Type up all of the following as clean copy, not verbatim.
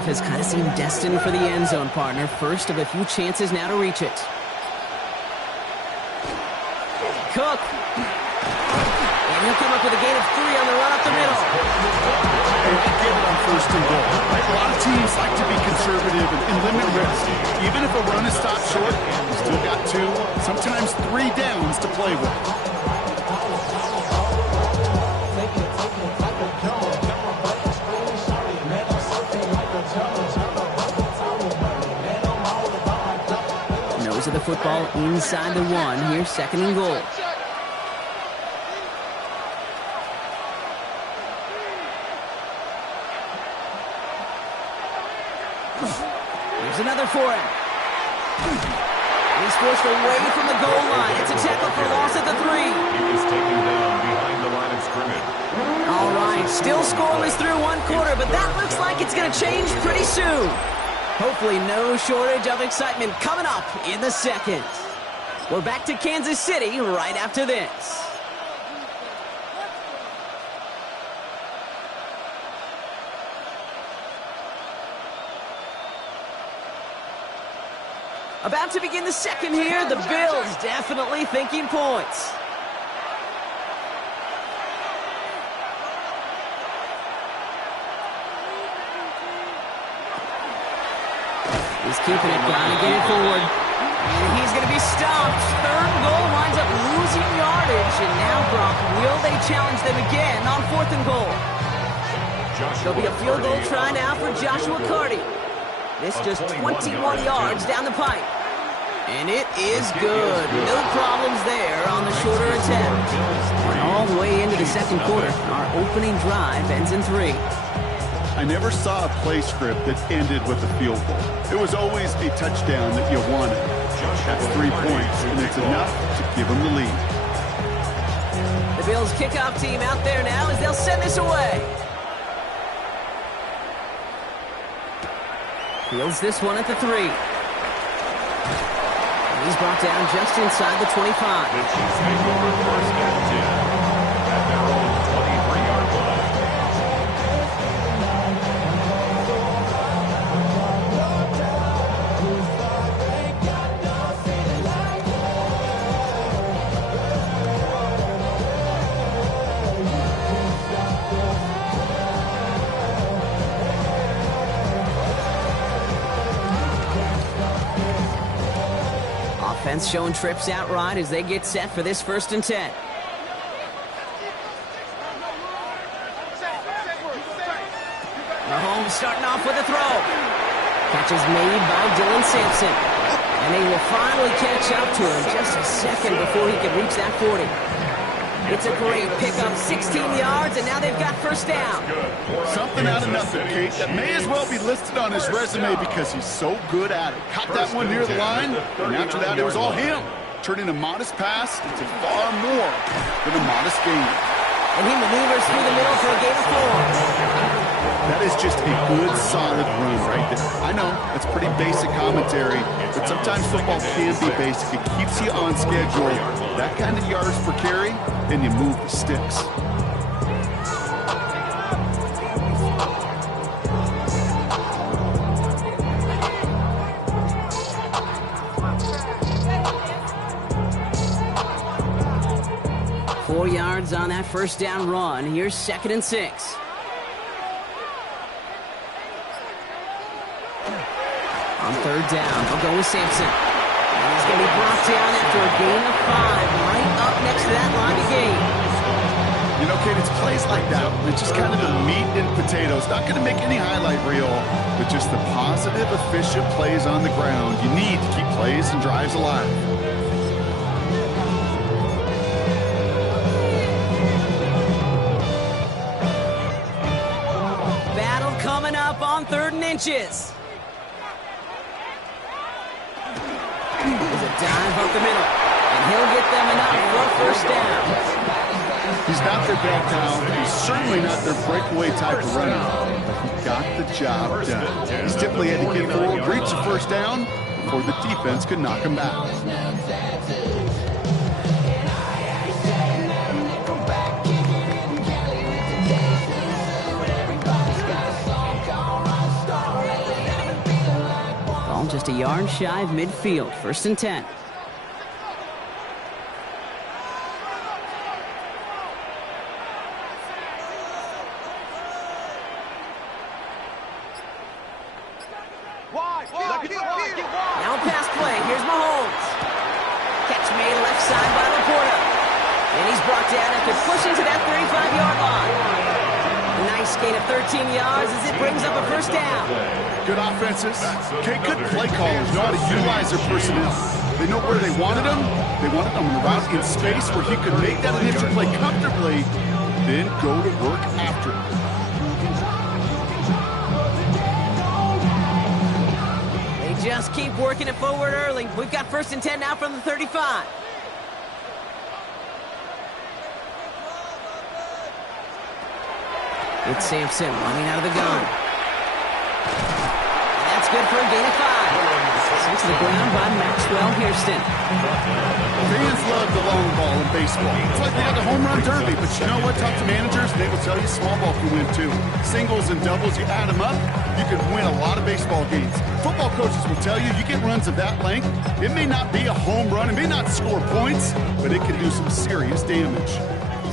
drive has kind of seemed destined for the end zone, partner. First of a few chances now to reach it. Cook. And he'll come up with a gain of 3 on the run up the middle. And get it on first and goal. Right? A lot of teams like to be conservative and limit risk. Even if a run is stopped short, you still got 2, sometimes 3 downs to play with. Nose of the football inside the 1. Here's 2nd and goal. Here's another for him. He's forced away from the goal line. It's a tackle for loss at the 3. He was taken down behind the line of scrimmage. All right, still scoreless through 1 quarter, but that looks like it's going to change pretty soon. Hopefully no shortage of excitement coming up in the 2nd. We're back to Kansas City right after this. About to begin the 2nd here. The Bills definitely thinking points. He's keeping it, trying to get it forward. And he's going to be stopped. 3rd goal winds up losing yardage. And now, Brock, will they challenge them again on 4th and goal? There'll be a field goal try now for Joshua Carty. This just 21 yards down the pipe. And it is good. No problems there on the shorter attempt. And all the way into the 2nd quarter, our opening drive ends in 3. I never saw a play script that ended with a field goal. It was always a touchdown that you wanted. That's 3 points, and it's enough to give them the lead. The Bills kickoff team out there now as they'll send this away. Fields this one at the 3. And he's brought down just inside the 25. The Chiefs take over 1st and 10 at their own 23-yard line. Offense showing trips out right as they get set for this 1st and 10. Mahomes starting off with a throw. Catch is made by Dylan Sampson. And they will finally catch up to him just a second before he can reach that 40. It's a great pickup, 16 yards, and now they've got 1st down. Something out of nothing, Kate. That may as well be listed on his resume because he's so good at it. Caught that one near the line, and after that, it was all him. Turning a modest pass into far more than a modest gain. And he maneuvers through the middle for a gain of 4. That is just a good, solid run right there. I know, that's pretty basic commentary, but sometimes football can be basic. It keeps you on schedule. That kind of yards per carry, and you move the sticks. Four yards on that 1st down run. Here's 2nd and 6. On 3rd down, they'll go with Sampson. And he's going to be brought down after a gain of 5, right up next to that line of gain. You know, Kate, it's plays like that. It's just kind of the meat and potatoes. Not going to make any highlight reel, but just the positive, efficient plays on the ground. You need to keep plays and drives alive. Battle coming up on 3rd and inches. There's a dive up the middle, and he'll get them enough for a 1st down. He's not their bad talent. He's certainly not their breakaway type of runner, but he got the job done. He's typically had to get forward, reach the 1st down before the defense could knock him back. just a yard shy of midfield. 1st and 10. Now a pass play. Here's Mahomes. Catch made left side by Laporta. And he's brought down after pushing to that 35-yard line. Nice gain of 13 yards as it brings up a 1st down. Good offenses. Okay, good play callers know how to utilize their personnel. They know where they wanted them. They wanted them around in space where he could make that initial play comfortably, then go to work after it. Just keep working it forward early. We've got 1st and 10 now from the 35. It's Sampson running out of the gun. That's good for a gain of 5. Sent to the ground by Maxwell Hairston. Fans love the long ball in baseball. It's like they got the home run derby, but you know what? Talk to managers, they will tell you small ball can win too. Singles and doubles, you add them up, you can win a lot of baseball games. Football coaches will tell you get runs of that length. It may not be a home run, it may not score points, but it can do some serious damage.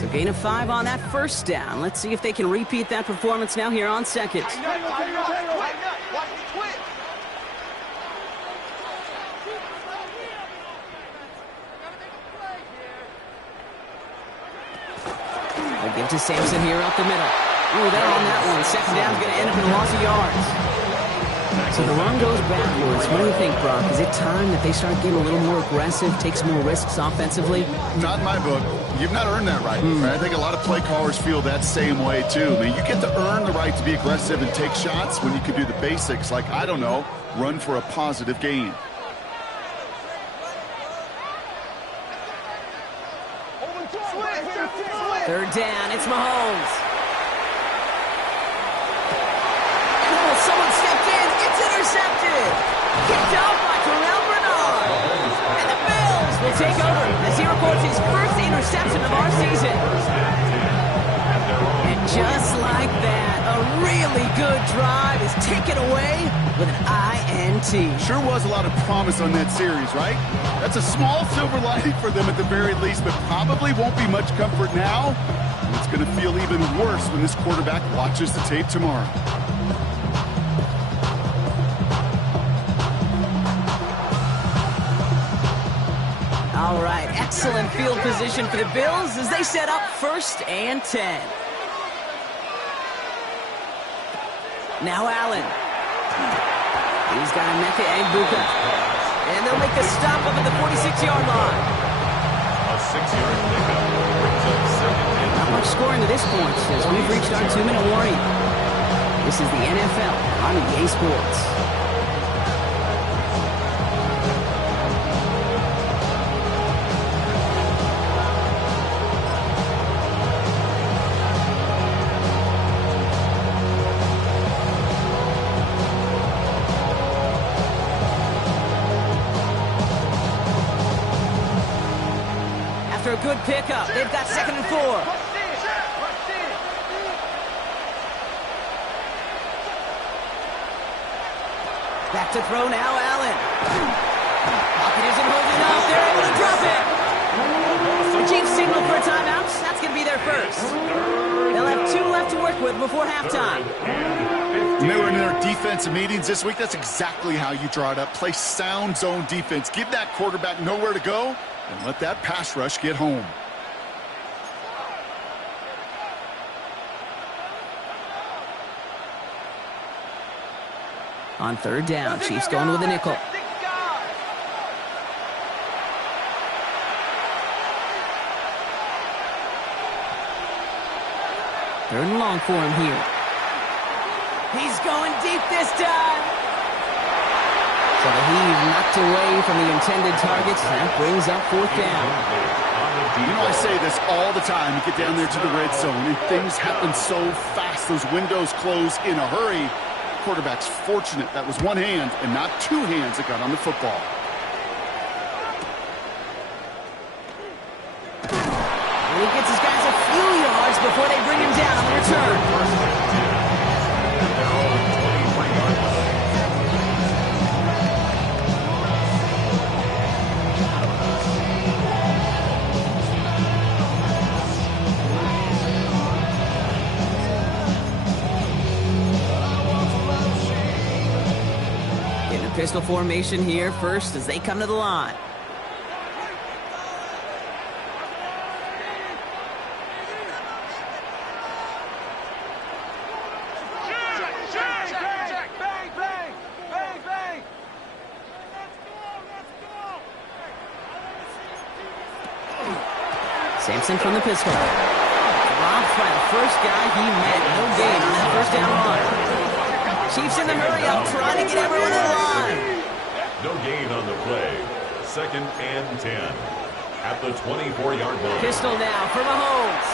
So gain of 5 on that 1st down. Let's see if they can repeat that performance now here on 2nd. They give to Sampson here up the middle. Ooh, they're on that one. 2nd down's going to end up in a loss of yards. So the run goes backwards. What do you think, Brock? Is it time that they start getting a little more aggressive, take some more risks offensively? Not in my book. You've not earned that right. I think a lot of play callers feel that same way, too. I mean, you get to earn the right to be aggressive and take shots when you can do the basics, like, I don't know, run for a positive gain. Third down, it's Mahomes. Oh, someone stepped in. It's intercepted. Kicked off by Terrell Bernard. And the Bills will take over as he records his 1st interception of our season. And just like that, a really good drive is taken away with an INT. Sure was a lot of promise on that series, right? That's a small silver lining for them at the very least, but probably won't be much comfort now. And it's going to feel even worse when this quarterback watches the tape tomorrow. All right, excellent field position for the Bills as they set up 1st and 10. Now Allen. He's got Emeka Egbuka. And they'll make the stop up at the 46-yard line. A 6-yard pickup brings up 2nd and 3. Not much scoring to this point as we've reached our 2-minute warning. This is the NFL on EA Sports. A good pickup. They've got 2nd and 4. Back to throw now, Allen. Pocket isn't holding up. They're able to drop it. Chiefs signal for a timeout. That's going to be their 1st. They'll have 2 left to work with before halftime. When they were in their defensive meetings this week, that's exactly how you draw it up. Play sound zone defense. Give that quarterback nowhere to go and let that pass rush get home. On 3rd down, Chiefs going with a nickel. 3rd and long for him here. He's going deep this time. So he knocked away from the intended targets. That brings up 4th down. You know, I say this all the time. You get down there to the red zone, and things happen so fast. Those windows close in a hurry. Quarterback's fortunate that was one hand and not 2 hands that got on the football. And he gets his guys a few yards before they bring him down on the return. Pistol formation here first as they come to the line. Sampson from the pistol. Dropped by the first guy he met. No gain on that first down run. Chiefs in the hurry-up, trying to get everyone in line. No gain on the play. 2nd and 10 at the 24-yard line. Pistol now for Mahomes.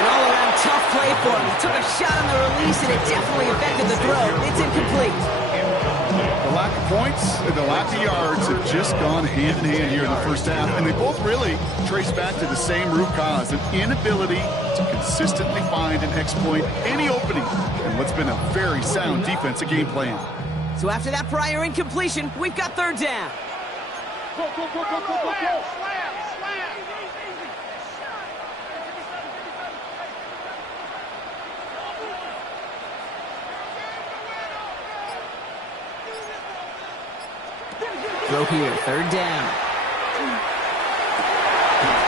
An all-around tough play for him. He took a shot on the release, and it definitely affected the throw. It's incomplete. The lack of points and the lack of yards have just gone hand in hand here in the first half, and they both really trace back to the same root cause, an inability to consistently find and exploit any opening in what's been a very sound defensive game plan. So after that prior incompletion, we've got 3rd down. Go, go, go, go, go, go, go. Throw here, 3rd down.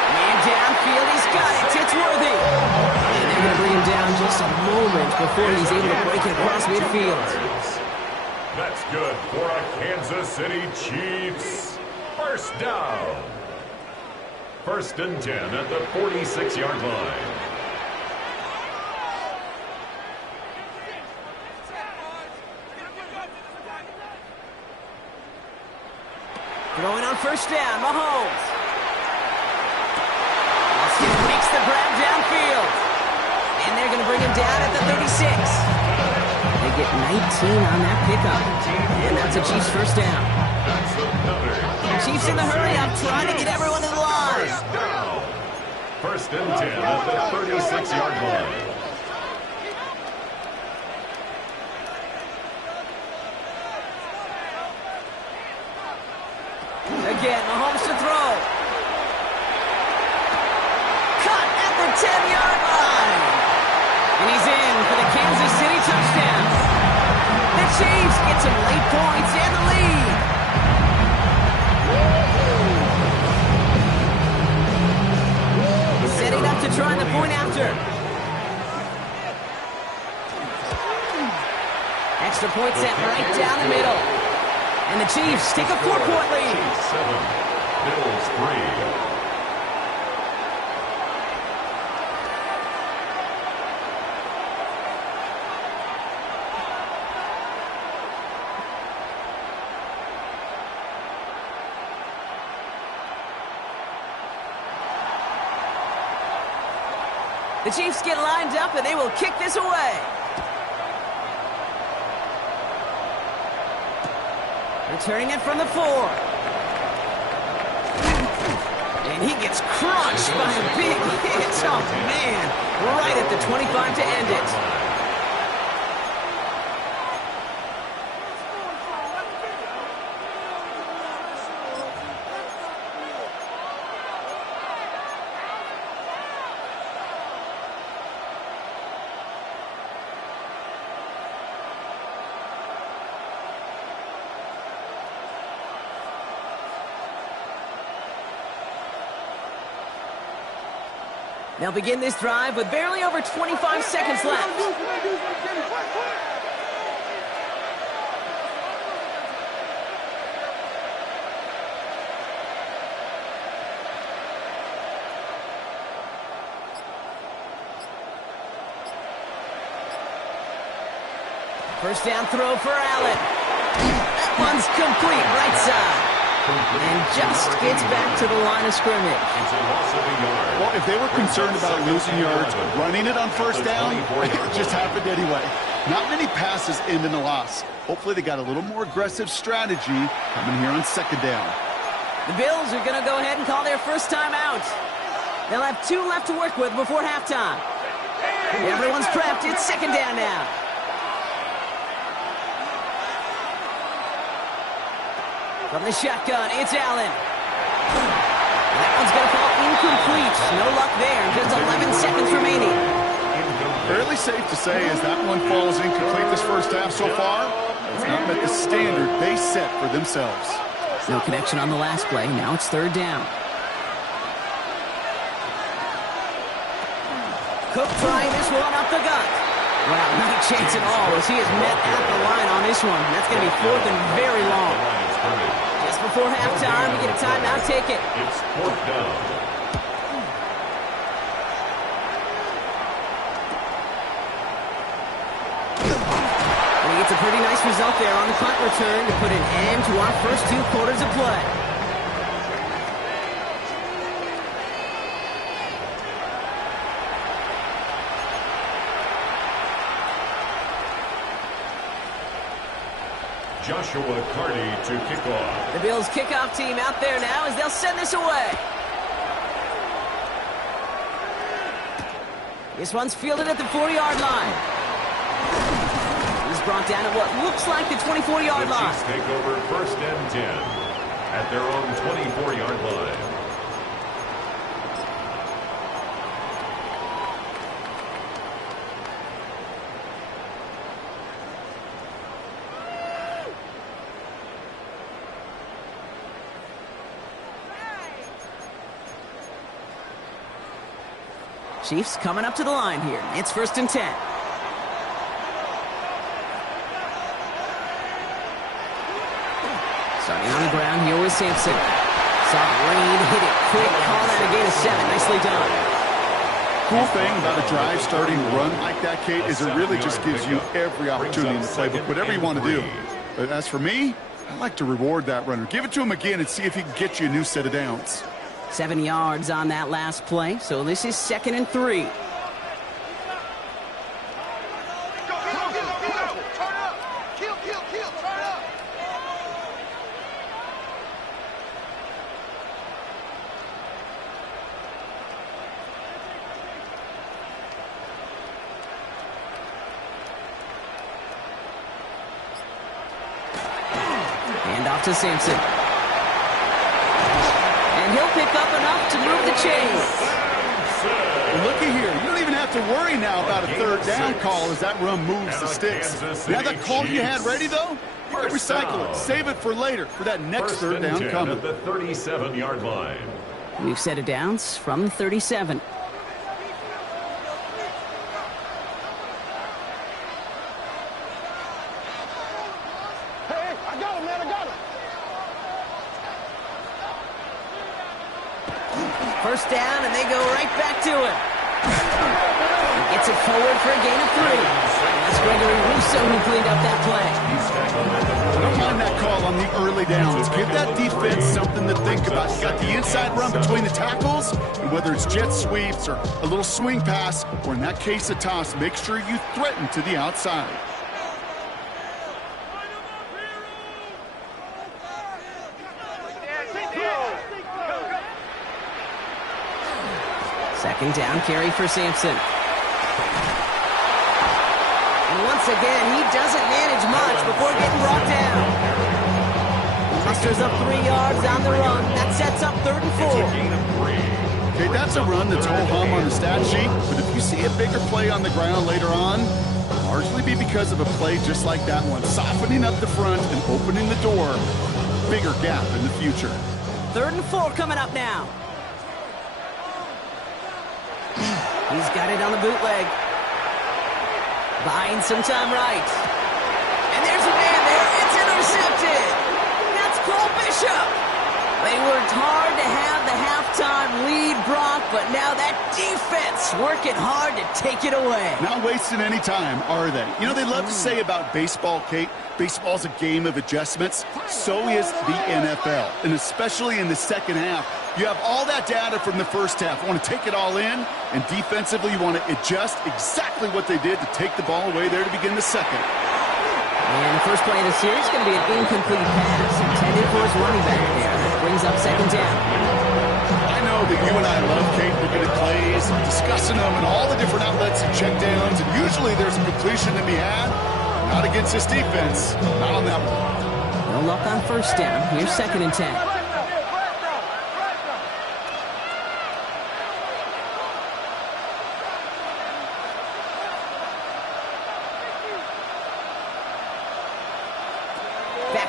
Man downfield, he's got it. It's worthy. And they're going to bring him down just a moment before he's able to break it across midfield. That's good for a Kansas City Chiefs. 1st down. 1st and 10 at the 46-yard line. Throwing on 1st down, Mahomes. Makes the grab downfield. And they're going to bring him down at the 36. They get 19 on that pickup. And that's a Chiefs 1st down. Chiefs in the hurry-up, trying to get everyone in the line. 1st and 10 at the 36-yard line. Again, Mahomes to throw. Cut at the 10-yard line. And he's in for the Kansas City touchdown. The Chiefs get some late points and the lead. Setting up to try the point after. Extra point set right down the middle. And the Chiefs take a 4-point lead. 7, Bills 3. The Chiefs get lined up and they will kick this away. Returning it from the 4. And he gets crushed by a big hit. Oh, man. Right at the 25 to end it. They'll begin this drive with barely over 25 seconds left. First down throw for Allen. That one's complete, right side. And just gets back to the line of scrimmage. Well, if they were concerned about losing yards, running it on first down, it just happened anyway. Not many passes end in a loss. Hopefully they got a little more aggressive strategy coming here on second down. The Bills are going to go ahead and call their first time out. They'll have 2 left to work with before halftime. Everyone's prepped. It's second down now. From the shotgun, it's Allen. That one's going to fall incomplete. No luck there. Just 11 seconds remaining. Fairly safe to say as that one falls incomplete this first half so far, It's not met the standard they set for themselves. No connection on the last play. Now it's third down. Cook trying this one up the gut. Wow, not a chance at all as he is met at the line on this one. That's going to be fourth and very long. Just before halftime, we get a timeout. Take it. It's fourth down. And he gets a pretty nice result there on the punt return to put an end to our first 2 quarters of play. Joshua Carty to kick off. The Bills' kickoff team out there now as they'll send this away. This one's fielded at the 40-yard line. He's brought down at what looks like the 24-yard line. The Chiefs take over first and 10 at their own 24-yard line. Chiefs coming up to the line here. It's first and 10. Starting on the ground here with Sampson. Soft lane, hit it quick, call that a gain of 7. Nicely done. Cool thing about a drive starting run like that, Kate, is it really just gives you every opportunity in the playbook, whatever you want to do. But as for me, I like to reward that runner. Give it to him again and see if he can get you a new set of downs. 7 yards on that last play, so this is second and 3. Hand off to Sampson. And he'll pick up enough to move the chains. Looky here. You don't even have to worry now about a third down call as that run moves the sticks. You have that call you had ready, though? You can recycle it. Save it for later for that next third down coming. At the 37-yard line. We've set it downs from 37. Hey, I got him, man, I got him. First down, and they go right back to it. He gets it forward for a gain of 3. That's Gregory Russo who cleaned up that play. I don't mind that call on the early downs. Give that defense something to think about. You got the inside run between the tackles, and whether it's jet sweeps or a little swing pass, or in that case a toss, make sure you threaten to the outside. Second down carry for Sampson. And once again, he doesn't manage much before getting brought down. Musters up 3 yards on the run. That sets up third and 4. Okay, that's a run that's ho-hum on the stat sheet, but if you see a bigger play on the ground later on, it'll largely be because of a play just like that one, softening up the front and opening the door. Bigger gap in the future. Third and 4 coming up now. He's got it on the bootleg. Buying some time right. And there's a man there. It's intercepted. That's Cole Bishop. They worked hard to have the halftime lead, Brock, but now that defense working hard to take it away. Not wasting any time, are they? You know, they love to say about baseball, Kate, baseball's a game of adjustments. So is the NFL, and especially in the second half. You have all that data from the first half. You want to take it all in, and defensively you want to adjust exactly what they did to take the ball away there to begin the second. And the first play of the series is going to be an incomplete pass intended for his running back there. That brings up second down. I know that you and I love, Kate, looking at plays and discussing them and all the different outlets and checkdowns, and usually there's a completion to be had. Not against this defense. Not on that one. No luck on first down. Here's second and 10.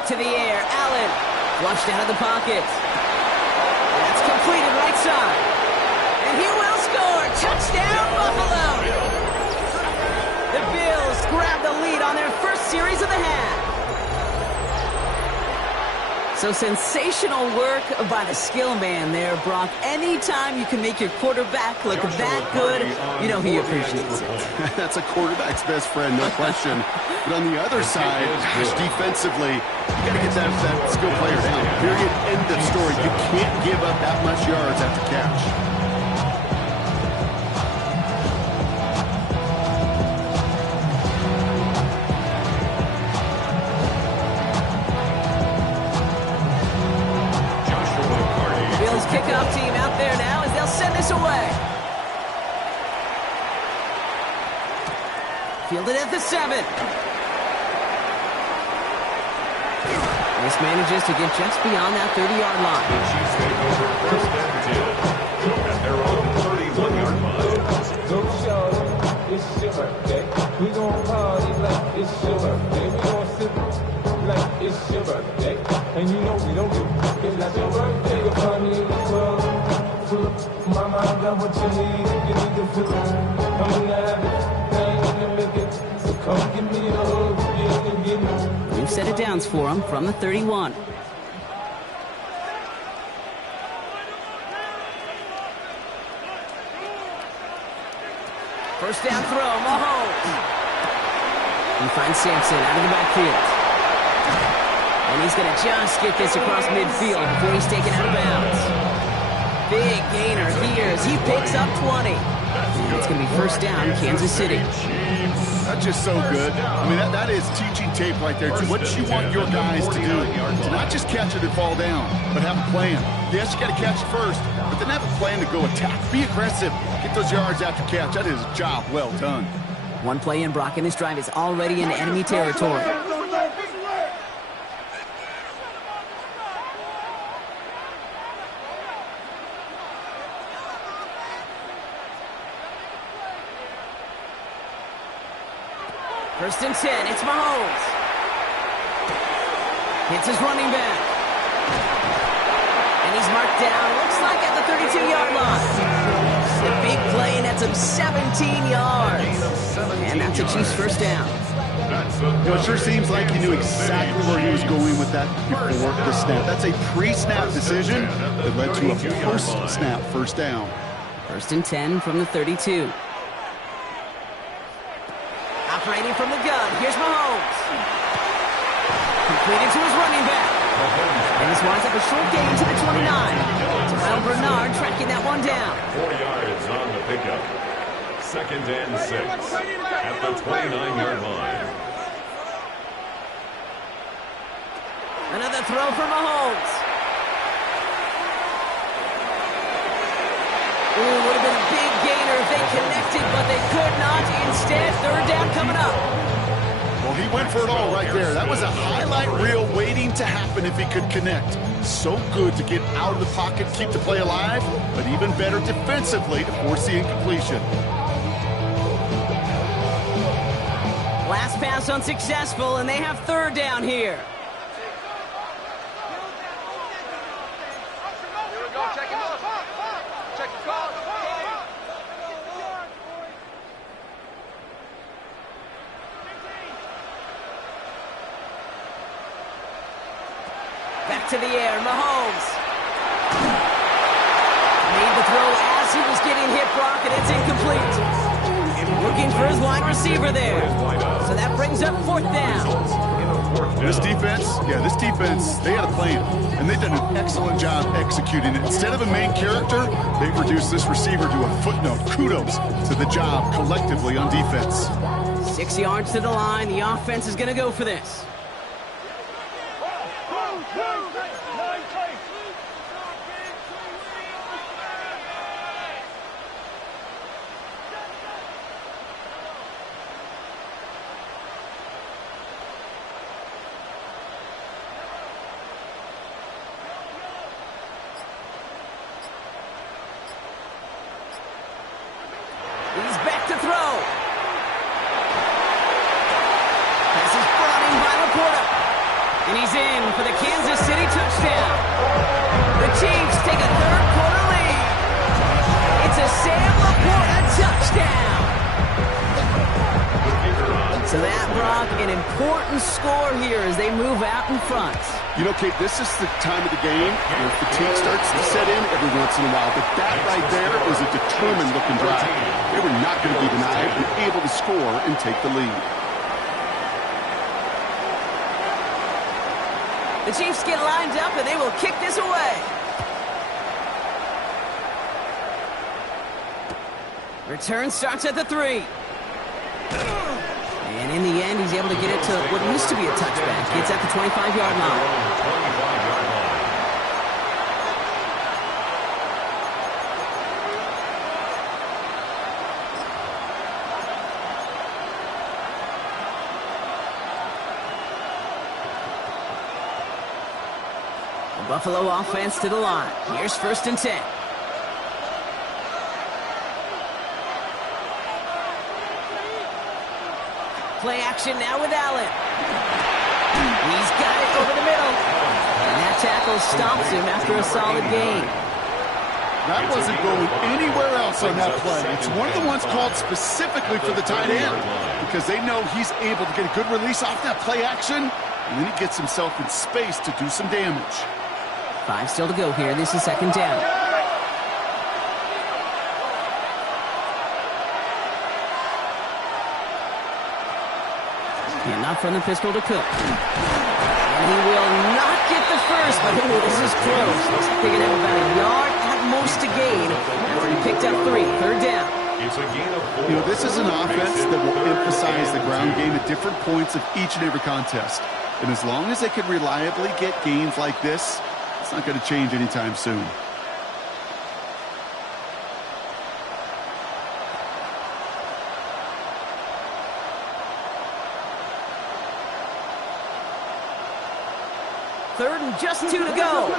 Back to the air. Allen flushed out of the pocket. That's completed right side. And he will score. Touchdown, Buffalo. The Bills grab the lead on their first series of the half. So sensational work by the skill man there, Brock. Anytime you can make your quarterback look that good, you know he appreciates it. That's a quarterback's best friend, no question. But on the other side, defensively, you got to get that skill player down. Period. End of story. You can't give up that much yards after catch. Kickoff team out there now as they'll send this away. Fielded at the 7. This manages to get just beyond that 30-yard line. The Chiefs take over first and 10 at their own 31-yard line. Go show, it's your birthday. We gon' party like it's your birthday. We gon' sip like it's your birthday. And you know we don't give it's like your birthday. You'll find me in the club. Mama, I got what you need. You need to feel it. I'm in the habit. I ain't gonna make it. So come give me a hug. You ain't gonna get me. New set of downs for him from the 31. First down throw, Mahomes. He finds Sampson out of the backfield. And he's going to just get this across midfield before he's taken out of bounds. Big gainer here as he picks up 20. And it's going to be first down, Kansas City. That's just so good. I mean, that is teaching tape right there. It's what you want your guys to do. To not just catch it and fall down, but have a plan. Yes, you got to catch it first, but then have a plan to go attack. Be aggressive. Get those yards after catch. That is a job well done. One play in, Brock, and this drive is already into enemy territory. First and 10, it's Mahomes. Hits his running back. And he's marked down, looks like at the 32-yard line. The big play, and that's him 17 yards. And that's a Chiefs first down. You know, it sure seems like he knew exactly where he was going with that before the snap. That's a pre-snap decision that led to a post-snap first down. First and 10 from the 32. Operating from the gun, here's Mahomes. Completed to his running back. And this winds up a short gain to the 29. Terrell Bernard tracking that one down. 4 yards on the pickup. Second and 6 at the 29-yard line. Another throw for Mahomes. Ooh, would have been a big gainer if they connected, but they could not. Instead, third down coming up. Well, he went for it all right there. That was a highlight reel waiting to happen if he could connect. So good to get out of the pocket, keep the play alive, but even better defensively to force the incompletion. Last pass unsuccessful, and they have third down here. Back to the air, Mahomes. Made the throw as he was getting hit, Brock, and it's incomplete. Looking for his wide receiver there. So that brings up fourth down. This defense, they had a plan, and they've done an excellent job executing it. Instead of a main character, they've reduced this receiver to a footnote. Kudos to the job collectively on defense. 6 yards to the line. The offense is going to go for this. He's back to throw. This is brought in by the And he's in for the Kansas City touchdown. The Chiefs take a third-quarter lead. It's a Sam Laporta touchdown. So that, Brock, an important score here as they move out in front. You know, Kate, this is the time of the game where fatigue starts to set in every once in a while. But that right there was a determined-looking drive. They were not going to be denied and able to score and take the lead. The Chiefs get lined up, and they will kick this away. Return starts at the 3. And in the end, he's able to get it to what used to be a touchback. Gets at the 25-yard line. The Buffalo offense to the line. Here's 1st and 10. Play action now with Allen. He's got it over the middle. And that tackle stops him after a solid gain. That wasn't going anywhere else on that play. It's one of the ones called specifically for the tight end because they know he's able to get a good release off that play action, and then he gets himself in space to do some damage. 5 still to go here. This is 2nd down. And not from the pistol to Cook. And he will not get the first, but ooh, this is close. Looks like they're going to have about a yard at most to gain. They've already picked up 3. 3rd down. It's a gain of 4. You know, this is an offense that will emphasize the ground game at different points of each and every contest. And as long as they can reliably get gains like this, it's not going to change anytime soon. Third and just 2 to go.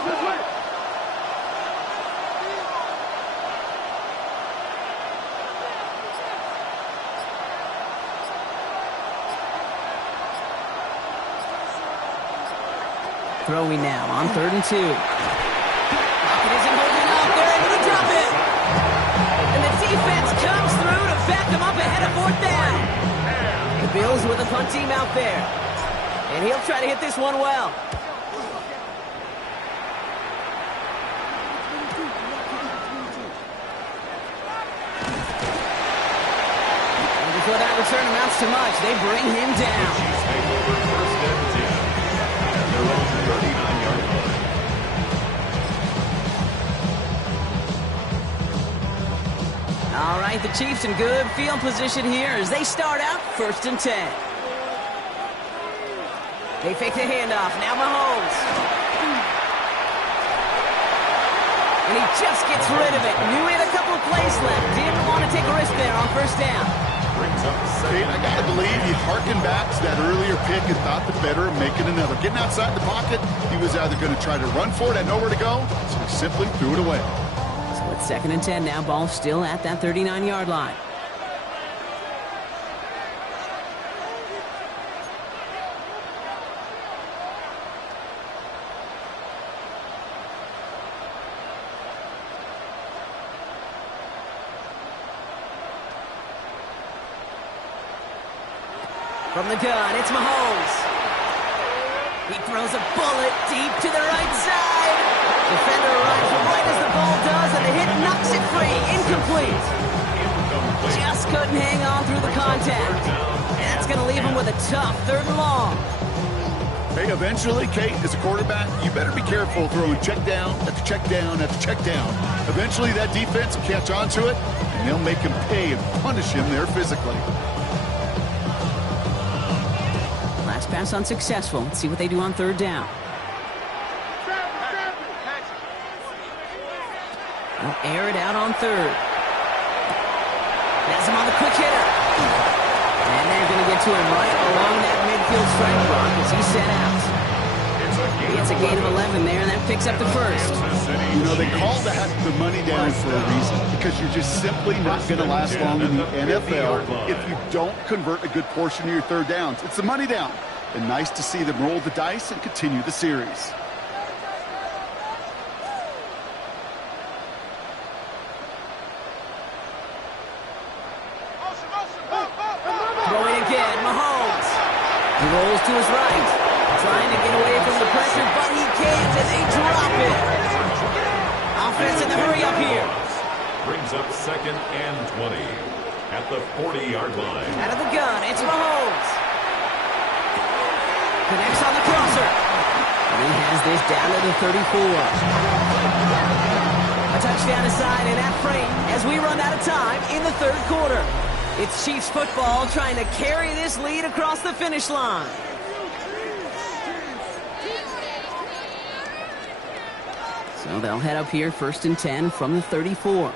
Throwing now on 3rd and 2. Pocket isn't holding up. They're able to drop it. And the defense comes through to back them up ahead of 4th down. The Bills with a punt team out there. And he'll try to hit this one well. And before that return amounts to much, they bring him down. All right, the Chiefs in good field position here as they start out 1st and 10. They fake the handoff. Now Mahomes. And he just gets rid of it. Knew he had a couple of plays left. Didn't want to take a risk there on 1st down. Kate, I got to believe he harkened back to that earlier pick and thought the better of making another. Getting outside the pocket, he was either going to try to run for it, had nowhere to go, so he simply threw it away. So it's 2nd and 10 now. Ball still at that 39-yard line. From the gun, it's Mahomes. He throws a bullet deep to the right side. Defender runs right as the ball does, and the hit knocks it free. Incomplete. Just couldn't hang on through the contact. And that's going to leave him with a tough 3rd and long. Hey, eventually, Kate, as a quarterback, you better be careful throwing check down after check down after check down. Eventually, that defense will catch on to it, and they'll make him pay and punish him there physically. Last pass unsuccessful. Let's see what they do on 3rd down. They'll air it out on 3rd. Has him on the quick hitter. And they're going to get to him right along that midfield strike block as he's set out. He gets a gain of 11 there, and that picks up the 1st. You know, they call that the money down for a reason, because you're just simply not going to last long in the NFL if you don't convert a good portion of your 3rd downs. It's the money down. and nice to see them roll the dice and continue the series. Throwing again, Mahomes. He rolls to his right, trying to get away from the pressure, but he can't, and they drop it. Offense in the hurry up here. Brings up 2nd and 20 at the 40-yard line. Out of the gun, it's Mahomes. Connects on the crosser. And he has this down to the 34. A touchdown aside in that frame as we run out of time in the third quarter. It's Chiefs football trying to carry this lead across the finish line. So they'll head up here 1st and 10 from the 34.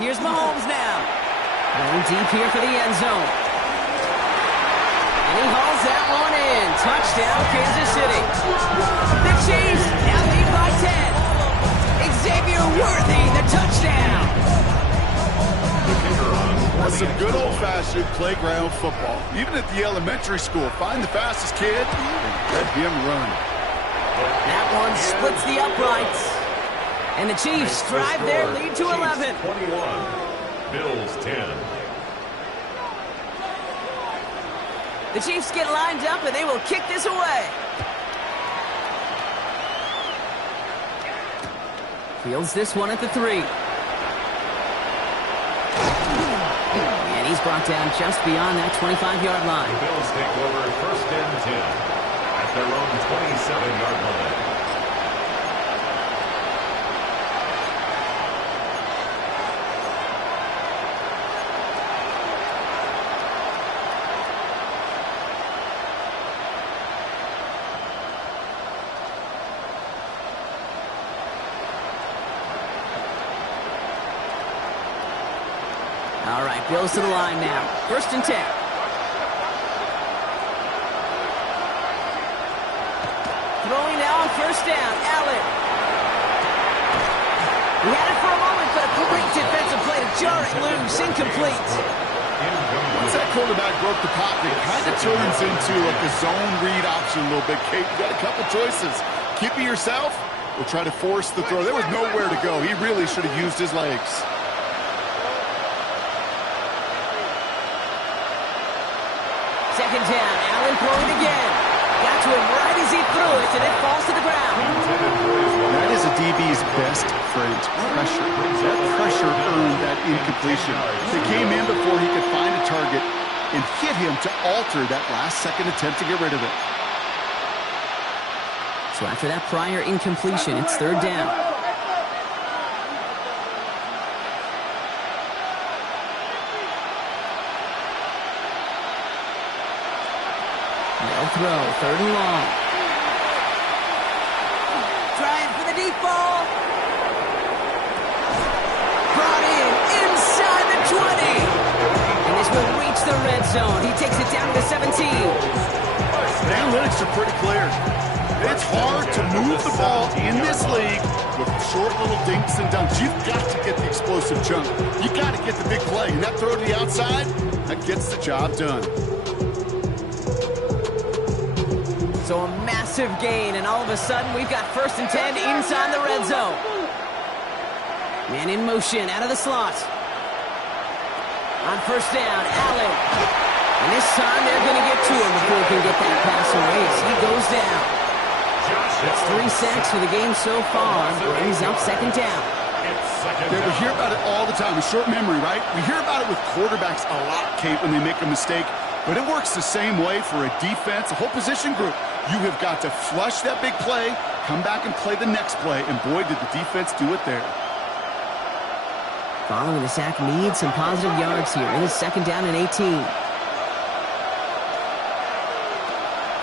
Here's Mahomes now. Going deep here for the end zone. And he hauls that one in. Touchdown, Kansas City. The Chiefs now lead by 10. Xavier Worthy, the touchdown. That's some good old-fashioned playground football. Even at the elementary school, find the fastest kid and let him run. That one splits the uprights. And the Chiefs drive their lead to 11. 21, Bills 10. The Chiefs get lined up, and they will kick this away. Fields this one at the 3. And he's brought down just beyond that 25-yard line. The Bills take over 1st and 10 at their own 27-yard line. All right, Bills to the line now. 1st and 10. Throwing now on 1st down. Allen. He had it for a moment, but a great defensive play to jar it loose. Incomplete. Once that quarterback broke the pocket, it kind of turns into like a zone read option a little bit. Kate, you got a couple choices. Keep it yourself or try to force the throw. There was nowhere to go. He really should have used his legs. Second down, Allen throwing again. Got to him right as he threw it, and it falls to the ground. That is a DB's best friend, pressure. That pressure earned that incompletion. They came in before he could find a target and hit him to alter that last-second attempt to get rid of it. So after that prior incompletion, it's 3rd down. Throw, 3rd and long. Trying for the deep ball. Brought in inside the 20. And this will reach the red zone. He takes it down to the 17. The analytics are pretty clear. It's hard to move the ball in this league with short little dinks and dunks. You've got to get the explosive chunk. You've got to get the big play. And that throw to the outside, that gets the job done. So a massive gain, and all of a sudden we've got 1st and 10 inside the red zone. Man in motion out of the slot. On 1st down, Allen. And this time they're going to get to him before he can get that pass away as he goes down. That's 3 sacks for the game so far. Brings up 2nd down. Yeah, we hear about it all the time. A short memory, right? We hear about it with quarterbacks a lot, Kate, when they make a mistake. But it works the same way for a defense, a whole position group. You have got to flush that big play, come back and play the next play, and boy, did the defense do it there. Following the sack needs some positive yards here. It is 2nd down and 18.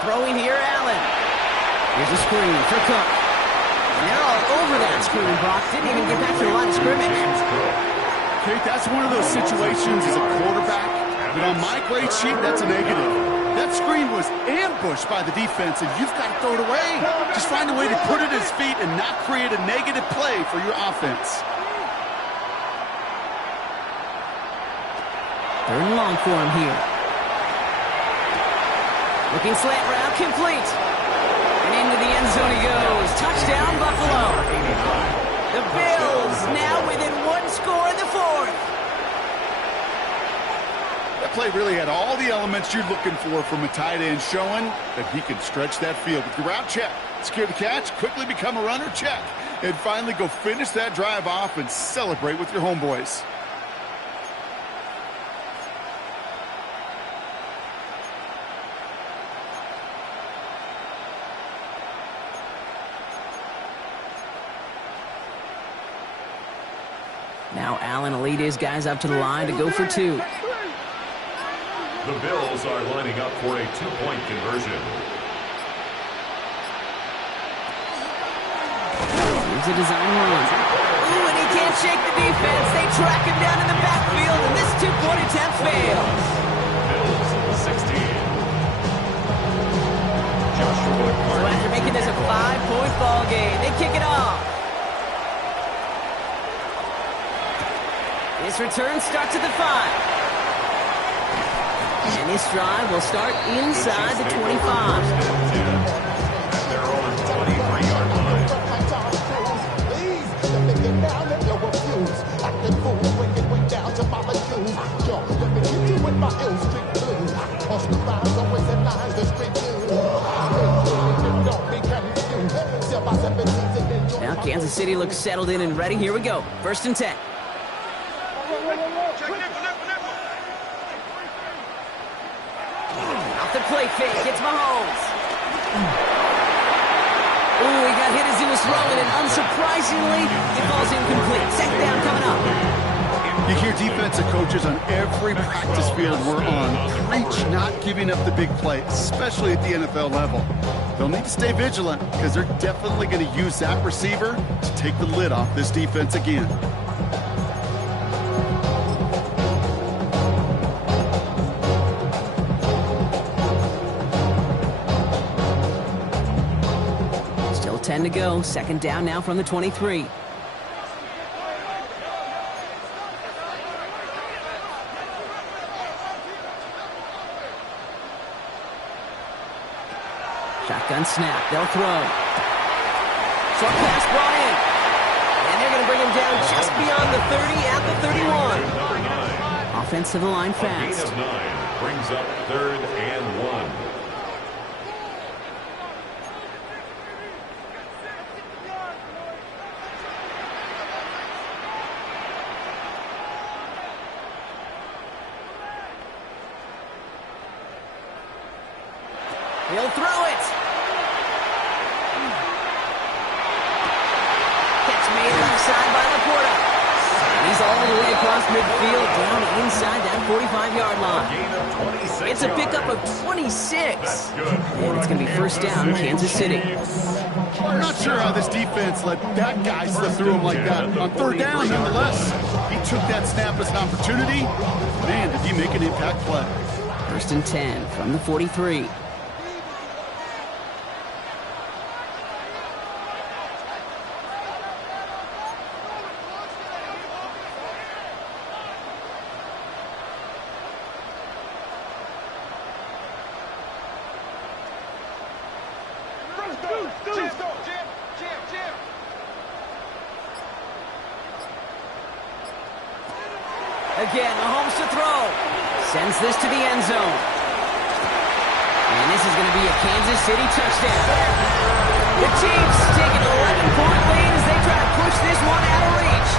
Throwing here, Allen. Here's a screen for Cook. And they're all over that screen, Brock. Didn't even get back to the line of scrimmage. Kate, that's one of those situations as a quarterback that on my grade sheet, that's a negative. That screen was ambushed by the defense, and you've got to throw it away. Just find a way to put it at his feet and not create a negative play for your offense. Third and long for him here. Looking slant route, complete. And into the end zone he goes. Touchdown, Buffalo. The Bills now within one score in the fourth. That play really had all the elements you're looking for from a tight end, showing that he can stretch that field with your route check, secure the catch, quickly become a runner check, and finally go finish that drive off and celebrate with your homeboys. Now Allen will lead his guys up to the line to go for two. The Bills are lining up for a two-point conversion. Here's a design run. Ooh, and he can't shake the defense. They track him down in the backfield, and this two-point attempt fails. Bills 16. So after making this a 5-point ball game, they kick it off. This return starts at the 5. And this drive will start inside the 25. They're on 23-yard line. Now Kansas City looks settled in and ready. Here we go. 1st and 10. The play fake, it's Mahomes. Ooh, he got hit as he was throwing, and unsurprisingly, it falls incomplete. Second down coming up. You hear defensive coaches on every practice field we're on preach not giving up the big play, especially at the NFL level. They'll need to stay vigilant because they're definitely going to use that receiver to take the lid off this defense again. Still 10 to go. Second down now from the 23. Shotgun snap. They'll throw. Short pass brought in. And they're going to bring him down just beyond the 30 at the 31. Offense to the line fast. A gain of 9 brings up 3rd and 1. He'll throw it. Catch made left side by Laporta. And he's all the way across midfield, down inside that 45-yard line. Gain of 26 It's a pickup of 26. And it's going to be first down, Kansas City. I'm not sure how this defense let that guy slip through him like that. On 3rd down, nonetheless, he took that snap as an opportunity. Man, did he make an impact play. 1st and 10 from the 43. Again, Mahomes to throw. Sends this to the end zone. And this is going to be a Kansas City touchdown. The Chiefs take an 11-point lead as they try to push this one out of reach.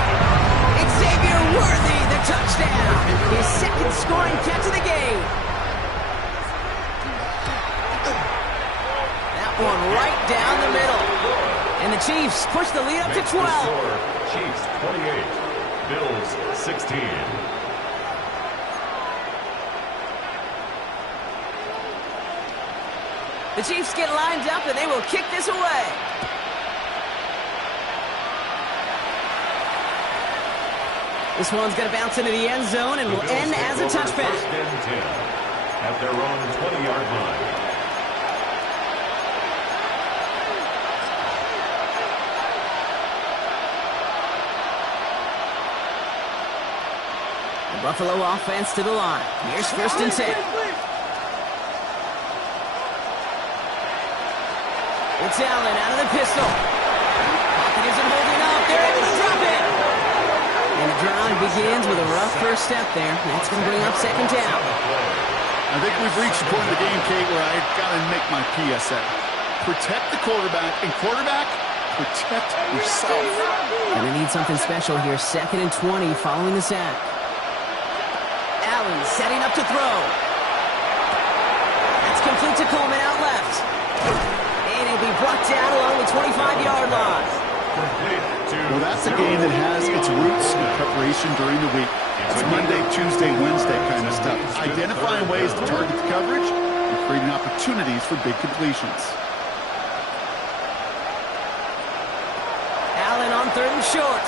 Xavier Worthy, the touchdown. His second scoring catch of the game. That one right down the middle. And the Chiefs push the lead up to 12. Chiefs 28, Bills 16. The Chiefs get lined up, and they will kick this away. This one's going to bounce into the end zone and will end as a touchback. at their own 20-yard line. The Buffalo offense to the line. Here's 1st and 10. It's Allen out of the pistol. Pocket isn't holding up. They're able to drop it. And the drive begins with a rough first step there. That's going to bring up 2nd down. I think we've reached the point of the game, Kate, where I've got to make my PSA. Protect the quarterback, and quarterback, protect yourself. Going to need something special here. 2nd and 20 following the sack. Allen setting up to throw. That's complete to Coleman out left. And he'll be brought down along the 25-yard line. Well, that's a game that has its roots in preparation during the week. It's Monday, Tuesday, Wednesday kind of stuff. Identifying ways to target the coverage and creating opportunities for big completions. Allen on 3rd and short.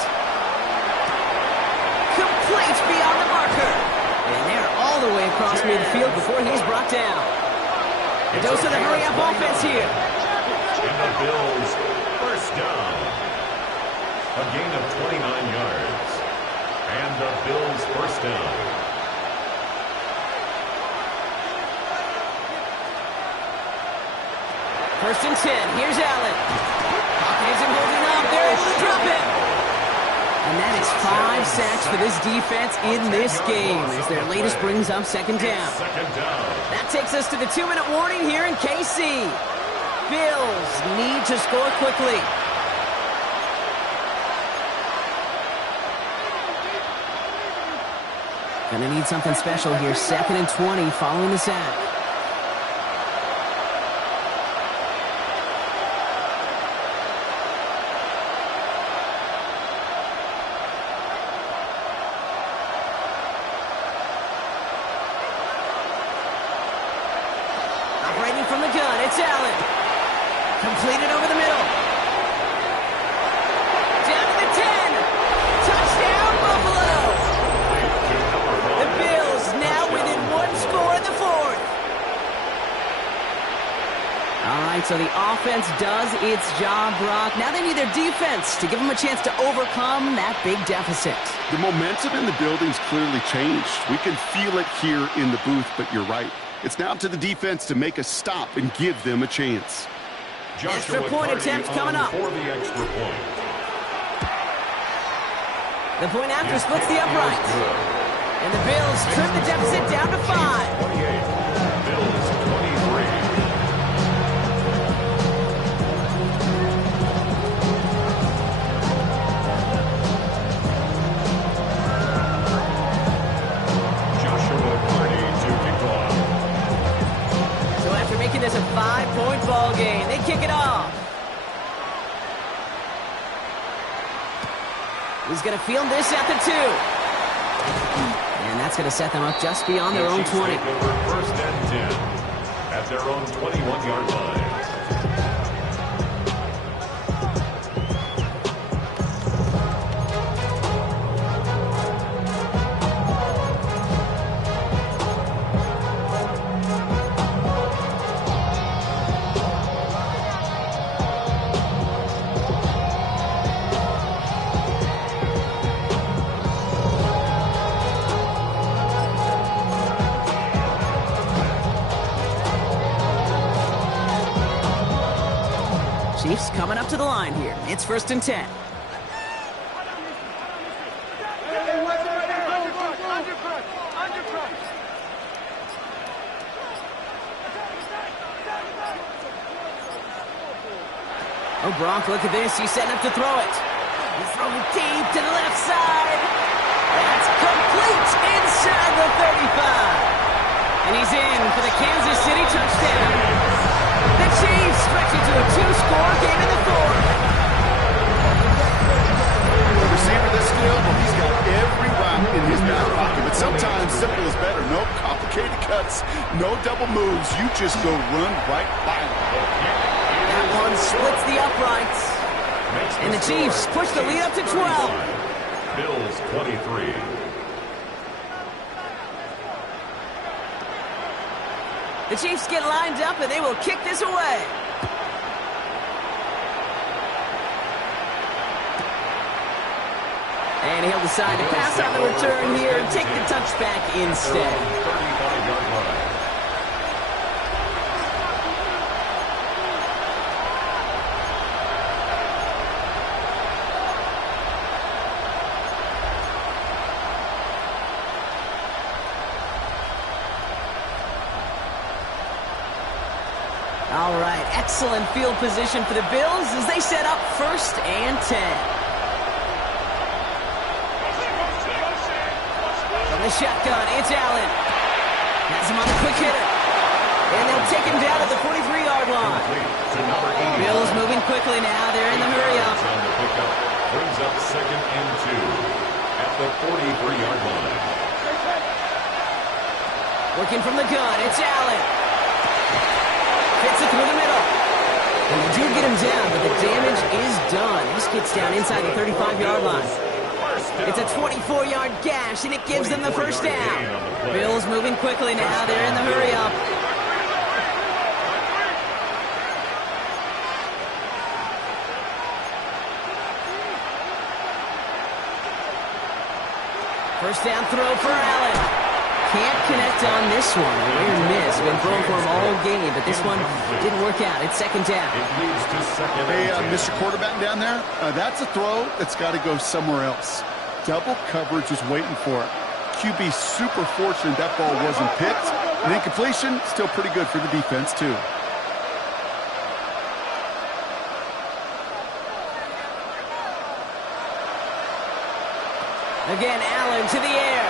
Complete beyond the marker. And they're all the way across midfield before he's brought down. A dose of the hurry-up offense here. And the Bills, 1st down. A gain of 29 yards. And the Bills, 1st down. First and 10. Here's Allen. Pocket isn't holding up. They're able to drop it. And that is 5 sacks for this defense in this game as their latest brings up 2nd down. That takes us to the 2-minute warning here in KC. Bills need to score quickly. Gonna need something special here. 2nd and 20 following the sack. Operating from the gun, it's Allen. Completed over the middle. Down to the 10. Touchdown, Buffalo. The Bills now within 1 score in the 4th. All right, so the offense does its job, Brock. Now they need their defense to give them a chance to overcome that big deficit. The momentum in the building's clearly changed. We can feel it here in the booth, but you're right. It's now up to the defense to make a stop and give them a chance. Extra point attempt coming up. For the extra point. The point after splits the uprights. And the Bills trim the deficit down to 5. 28. Bills 23. Joshua Carney to kick off. So after making this a 5-point ball game, they kick it off. He's going to field this at the 2. And that's going to set them up just beyond their own 20. 1st and 10 at their own 21-yard line. Cheifs coming up to the line here. It's 1st and 10. Oh, Brock, look at this. He's setting up to throw it. He's throwing deep to the left side. That's complete inside the 35. And he's in for the Kansas City touchdown. The Chiefs stretch it to a 2-score game in the 4th. The receiver this skilled, well, he's got every route in his back pocket. But sometimes simple is better. No complicated cuts, no double moves. You just go run right by him. That one splits the uprights. And the Chiefs push the lead up to 12. Bills 23. The Chiefs get lined up, and they will kick this away. And he'll decide to pass on the return here and take the touchback instead. 35-yard line. All right, excellent field position for the Bills as they set up 1st and 10. From the shotgun, it's Allen. Has him on the quick hitter. And they'll take him down at the 43-yard line. Bills moving quickly now. They're in the hurry-up. Brings up 2nd and 2 at the 43-yard line. Working from the gun, it's Allen. Fits it through the middle. And they do get him down, but the damage is done. This gets down inside the 35-yard line. It's a 24-yard gash, and it gives them the first down. Bills moving quickly now. They're in the hurry-up. First down throw for Allen. Can't connect on this one. A rare miss. Been thrown for him all game, but this one didn't work out. It's 2nd down. It leads to 2nd and 10. Hey, Mr. Quarterback down there, that's a throw that's got to go somewhere else. Double coverage was waiting for it. QB super fortunate that ball wasn't picked. And incompletion, still pretty good for the defense, too. Again, Allen to the air.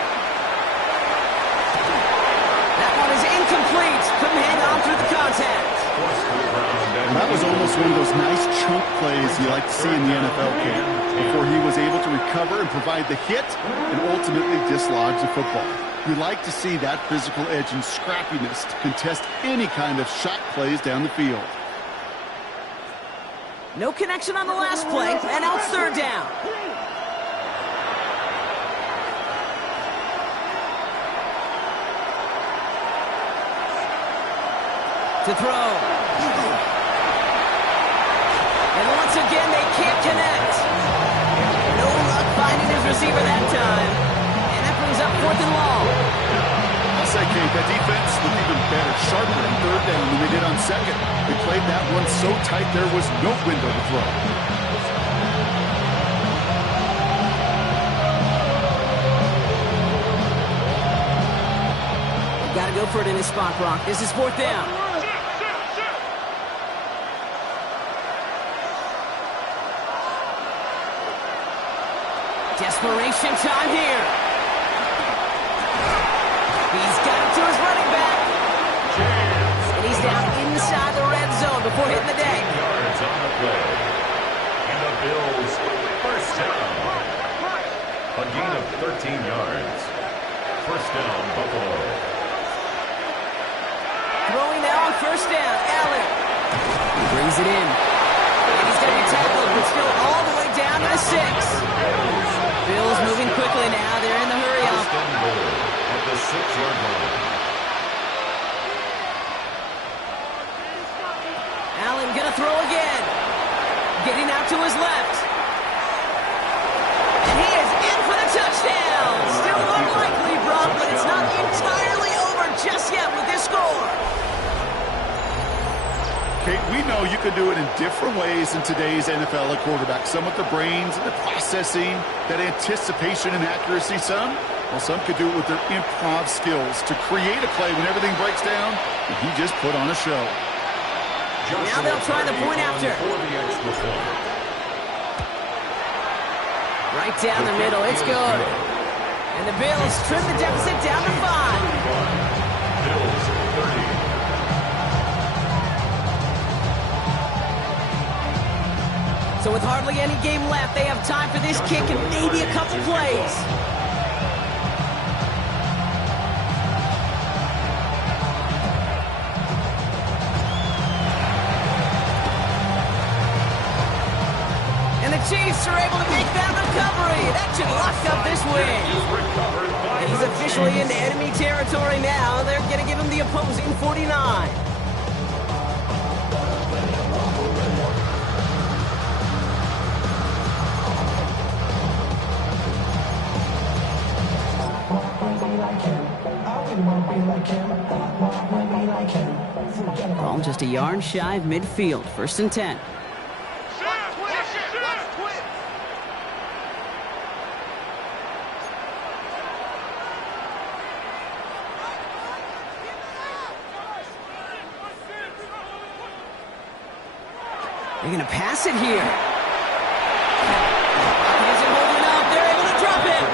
That one is incomplete. Couldn't hang on through the contact. And that was almost one of those nice chunk plays you like to see in the NFL game, before he was able to recover and provide the hit and ultimately dislodge the football. You like to see that physical edge and scrappiness to contest any kind of shot plays down the field. No connection on the last play, and now it's 3rd down. To throw. And once again, they can't connect. No luck finding his receiver that time. And that brings up 4th and long. I'll say, Kate, that defense looked even better, sharper in 3rd down than they did on 2nd. They played that one so tight there was no window to throw. Got to go for it in his spot, Brock. This is 4th down. Desperation time here. He's got it to his running back. And he's down inside the red zone before hitting the deck. Yards on the play. And the Bills, 1st down. A gain of 13 yards. 1st down, Buffalo. Throwing now on 1st down. Allen. He brings it in. And he's going to be tackled, but still all the way down to the 6. Bills moving quickly now. They're in the hurry-up. At the 6-yard line. Allen going to throw again. Getting out to his left. And he is in for the touchdown. Still unlikely, Brock, but it's not entirely over just yet with this score. Kate, we know you can do it in different ways in today's NFL at quarterback. Some with the brains and the processing, that anticipation and accuracy. Some could do it with their improv skills to create a play when everything breaks down. And he just put on a show. Now they'll try the point after. Right down the middle. It's good. And the Bills trim the deficit down to 5. Bills 30. So with hardly any game left, they have time for this kick and maybe a couple plays. And the the Chiefs are able to make that recovery. That should lock up this win. He's officially into enemy territory now. They're going to give him the opposing 49. Ball just a yard shy of midfield. 1st and 10. They're going to pass it here. He isn't holding up. They're able to drop him.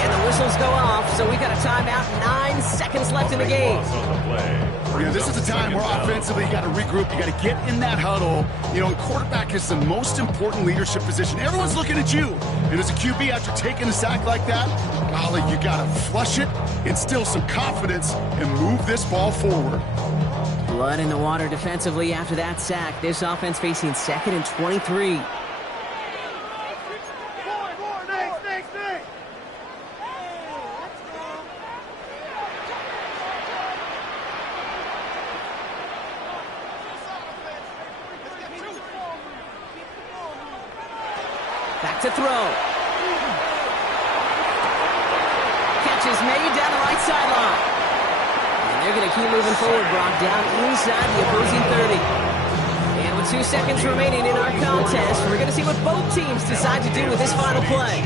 And the whistles go off, so we got a timeout. 9 seconds left in the game. Yeah, this is a time where offensively you got to regroup. You got to get in that huddle. You know, and quarterback is the most important leadership position. Everyone's looking at you. And as a QB, after taking a sack like that, golly, you got to flush it, instill some confidence, and move this ball forward. Blood in the water defensively after that sack. This offense facing 2nd and 23. Back to throw. Catch is made down the right sideline. And they're going to keep moving forward, Brock, down inside the opposing 30. And with 2 seconds remaining in our contest, we're going to see what both teams decide to do with this final play.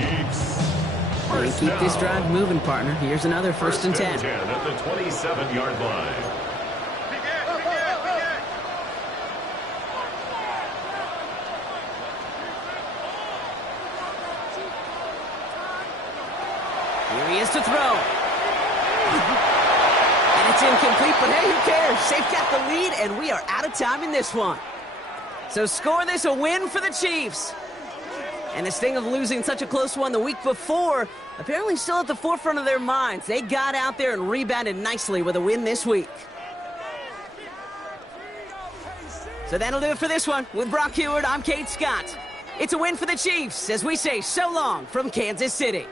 We keep this drive moving, partner. Here's another 1st and 10. At the 27-yard line. Here he is to throw. And it's incomplete, but hey, who cares? They've got the lead, and we are out of time in this one. So score this a win for the Chiefs. And this thing of losing such a close one the week before, apparently still at the forefront of their minds. They got out there and rebounded nicely with a win this week. So that'll do it for this one. With Brock Heward, I'm Kate Scott. It's a win for the Chiefs as we say so long from Kansas City.